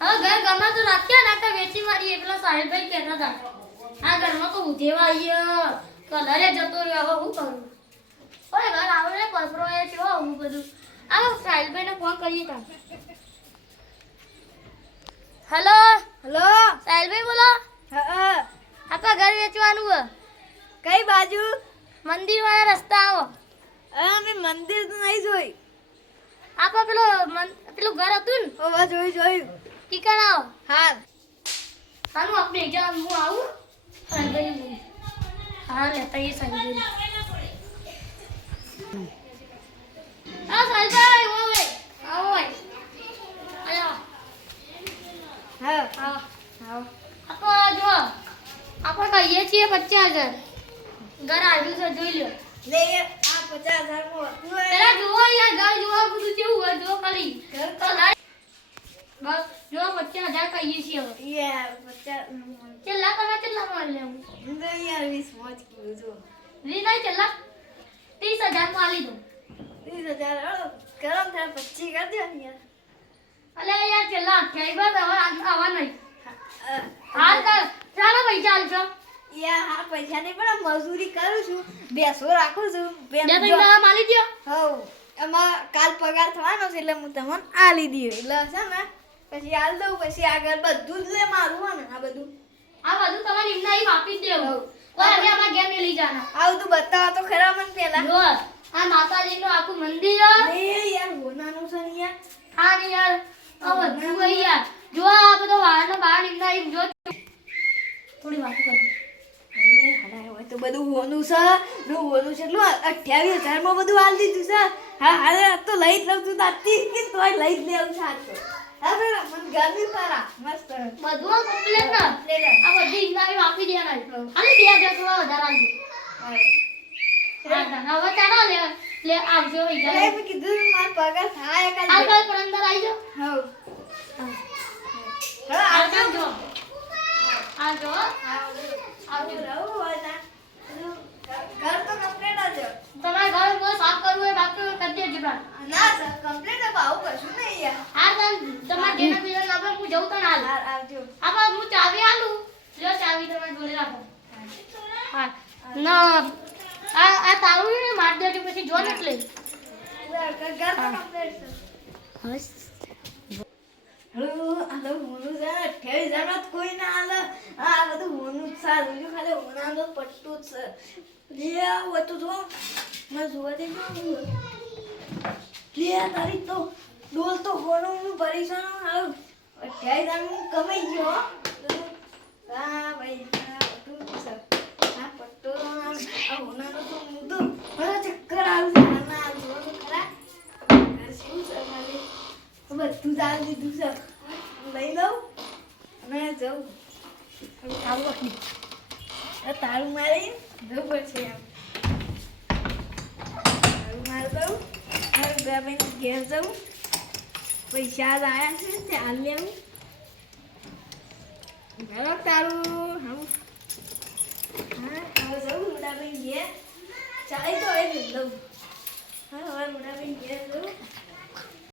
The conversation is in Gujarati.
હવે ઘર ઘરમાં તો રાખ્યા ના કે વેચી મારી પેલા સાહેબભાઈ કહેતા હતા આ ઘરમાં તો ઉધેવા આવીએ કલરે જતો રહ્યો. હવે હું કરું? ઓય ઘર આવડે પસરો એ છે હું બધું. આ સાહેબભાઈને ફોન કરીએ તા હેલો? હલો? સાહેબભાઈ બોલો. હા આપણા ઘર વેચવાનું હે. કઈ બાજુ? મંદિર વાળા રસ્તા આવો. અમે મંદિર તો નહીં જોઈ. આપા પેલો પેલું ઘર હતું ને? હવે જોઈ જોયું. ટીકણ આવો. હા. હાલું આપણે એક્ઝામ હું આવું? સાહેબભાઈ હા લે એ સાહેબભાઈ હા સાહેબભાઈ ઓય આવો ઓય આયો હા. આવો હા. આપણે જો આપણે કહીએ છીએ પચાસ હજાર. ઘર આવ્યું છે જોઈ લો લે આ પચાસ હજારમાં હતું હે. પેલા જુઓ યાર ઘર જુઓ બધું કેવું હોય જો ખાલી ઘર તો લાય. બસ જો પચાસ હજાર કહીએ છીએ હવે. યાર પચાસ છેલ્લા તમે કેટલા માં લેવું હું. તો યાર વીસ મોજ કરું છું. વી નહીં છેલ્લા ત્રીસ હજારમાં આલી દઉં. ત્રીસ હજાર ગરમ થાય પચીસ કરી દો ને યાર. અલે યાર છેલ્લા અઠ્યાવીસ બસ હવે આ- આવા નહીં. હાલ કર ચાલો પૈસા આલશો યાર હા પૈસા નહીં પણ આ મજૂરી કરું છું. બેસો રાખું છું. બે દાડા માલી દ્યો. હવ એમાં કાલ પગાર થવાનો છે એટલે હું તમને આલી દઉં એટલે છે ને પછી હાલ દઉં પછી આગળ બધું જ લે મારું ને આ બધું. આ બધું તમારે એમના અહીં વાપી જ દેવું. કોઈ હવે આમાં ઘેર નહીં લઈ જાના આ બધું બતાવો તો ખરા મને પેલા જો આ માતાજીનું આખું મંદિર. એ યાર હોનાનું છે ને યાર. હા ને યાર આ બધું ભાઈ યાર. જો આ બધો વાળનો બહાર એમના અહીં જો. થોડી વાત કરી. તો બધું હોનું છે. ને હોનું છે એટલું અઠ્યાવીસ હજારમાં બધું હાલ દીધું છે. હા હા તો લઈ જ લઉં છું તારથી તોય લઈ જ લેવું છે આ તો. બધું કમ્પ્લેટ ના. આ બધી અહીં વાપી દેવાના ખાલી બે હજાર થોડા વધારે આવજો હવે ચાલો લે લે આવજો અરે પૈસા મેં કીધું માર પગાર થાય કાલ કાલ પર અંદર આવી જાઓ. હવ હા. આવજો. આવજો. આવજો. આવું રહું. ઘર તો કમ્પ્લીટ જ તમારે ઘર બહુ સાફ કરવું હોય બાકી કરી દેજો ના સર કમ્પ્લીટ હવે આવું કશું નહીં યાર. હા તન તમારે જેના બીજા લાગે હું જઉં તને હાલ આવજો. આ હું ચાવી આલું લ્યો ચાવી તમારે જોડે રાખો હા ના આ આ તારું ને માર દેજો પછી જો ને એટલે ઘર તો કમ્પ્લીટ છે. હળું, આ તો હું છે ને, અઠ્યાવીસ કોઈ ના હાલે. સારું છે, ખાલી હોનાનું પટ્ટું જ. લે, આ હોય તો. મને જોવા દે. લે, તારી તો ડોલ તો ભરી છે ને, હારું. અઠ્યાવીસ હજારનું કમાઈ ગયો હો. ભાઈ. આ પટ્ટો, આ હોનાનું તો હું તો મારા ચક્કર આવે છે. આના આ જુઓ તો ખરા. આ શું છે મારે? બધું જ દીધું છે લઈ લઉં અને જવું હવે તારું મારી જવું છે એમ. તારું માર દઉં હવે ગભાઈને ઘેર જવું પૈસા આવ્યા છે ત્યાં લેવું. બરાબર તારું? હું હા હવે જવું રૂડાભાઈ ઘેર. ચાલી તો લઈ લઉં. હા હવે રૂડાભાઈ ઘેર જવું